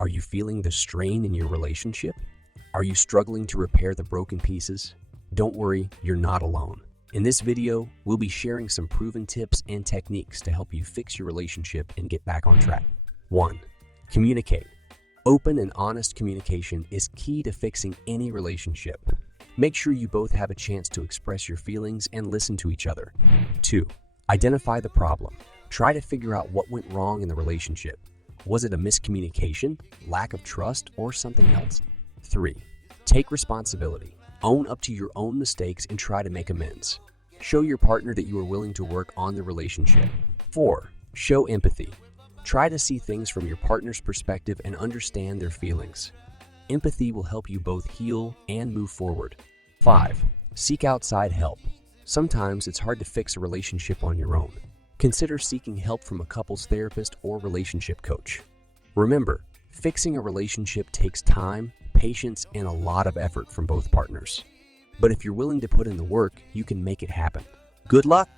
Are you feeling the strain in your relationship? Are you struggling to repair the broken pieces? Don't worry, you're not alone. In this video, we'll be sharing some proven tips and techniques to help you fix your relationship and get back on track. 1. Communicate. Open and honest communication is key to fixing any relationship. Make sure you both have a chance to express your feelings and listen to each other. 2. Identify the problem. Try to figure out what went wrong in the relationship. Was it a miscommunication, lack of trust, or something else? 3. Take responsibility. Own up to your own mistakes and try to make amends. Show your partner that you are willing to work on the relationship. 4. Show empathy. Try to see things from your partner's perspective and understand their feelings. Empathy will help you both heal and move forward. 5. Seek outside help. Sometimes it's hard to fix a relationship on your own. Consider seeking help from a couples therapist or relationship coach. Remember, fixing a relationship takes time, patience, and a lot of effort from both partners. But if you're willing to put in the work, you can make it happen. Good luck!